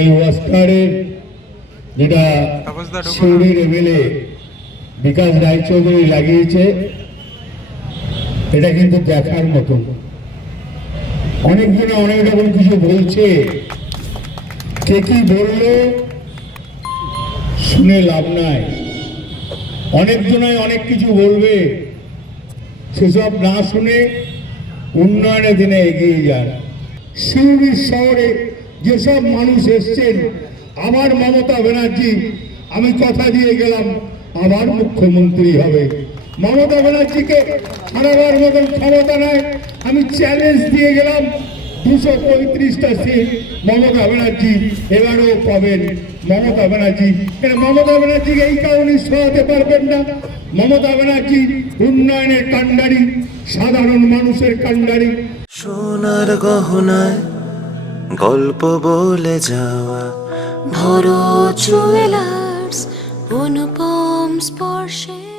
এই ওয়াস্কারের যেটা সিউড়ির এমএলএ বিকাশ রায়চৌধুরী লাগিয়েছে, এটা কিন্তু দেখার মতো। অনেকজনে অনেক রকম কিছু বলছে, কে কি বললো শুনে লাভ নাই। অনেকজনাই অনেক কিছু বলবে, সেসব না শুনে উন্নয়নের দিনে এগিয়ে যান। সিউড়ি শহরে যেসব মানুষ এসছেন, আবার মমতা ব্যানার্জি, আমি কথা দিয়ে গেলাম আবার মুখ্যমন্ত্রী হবে। মমতা ব্যানার্জিকে হারাবার মতন ক্ষমতা নাই, আমি চ্যালেঞ্জ দিয়ে গেলাম 235টা সিট মমতা ব্যানার্জি এবারও পাবেন। মমতা ব্যানার্জি, মমতা ব্যানার্জিকে এই কারণে সরাতে পারবেন না। মমতা ব্যানার্জি উন্নয়নের কাণ্ডারি, সাধারণ মানুষের কাণ্ডারি। সোনার গহনায় গল্প বলে যাওয়া ভরত জুয়েলার্স, অনুপম স্পর্শে।